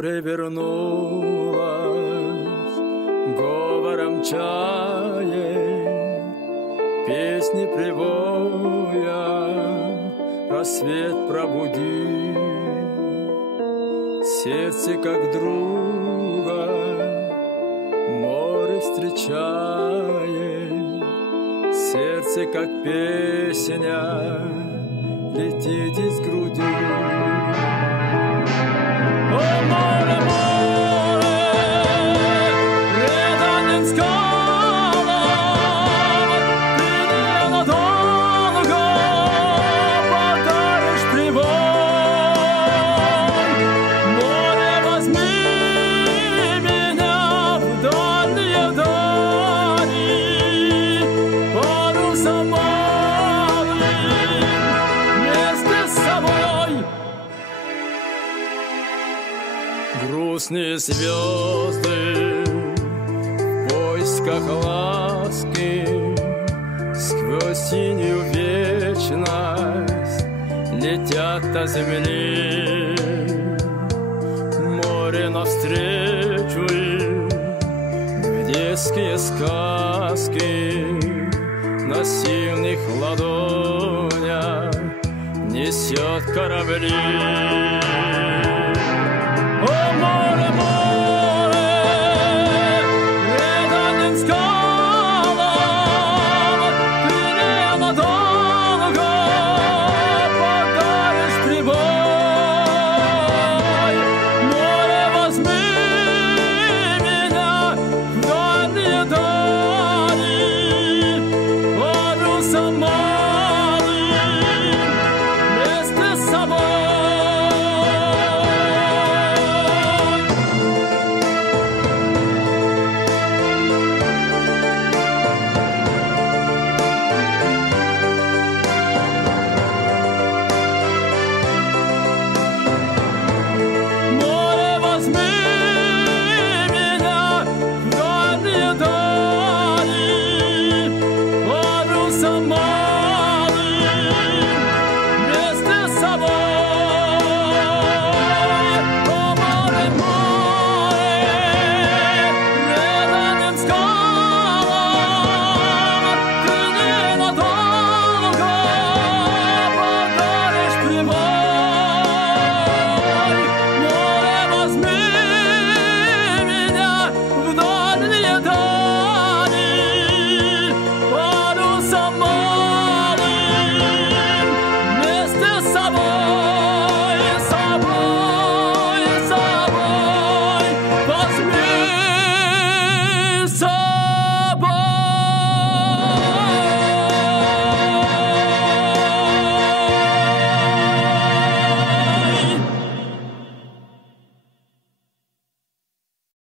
море вернулось говором чаек, песни прибоя, рассвет пробуди, сердце как друга море встречает, сердце как песня летит из груди. О, море, море, преданным скалам, ты ненадолго потаешь тревог. Море, возьми меня в дальние дали, парусом малым вместе с собой. Грустные звезды в поисках ласки сквозь синюю вечность летят до земли. Море навстречу им в детские сказки на сильных ладонях несет корабли. О, море, море, преданным скалам, ты ненадолго потаешь прибой. Море, возьми меня в дальние дали, парусом малым вместе с собой. Море, возьми меня в дальние дали, парусом малым вместе с собой. О, море, море, преданным скалам, ты ненадолго потаешь прибой. Море, возьми меня в дальние дали, парусом малым вместе с собой, собой, собой, возьми с собой.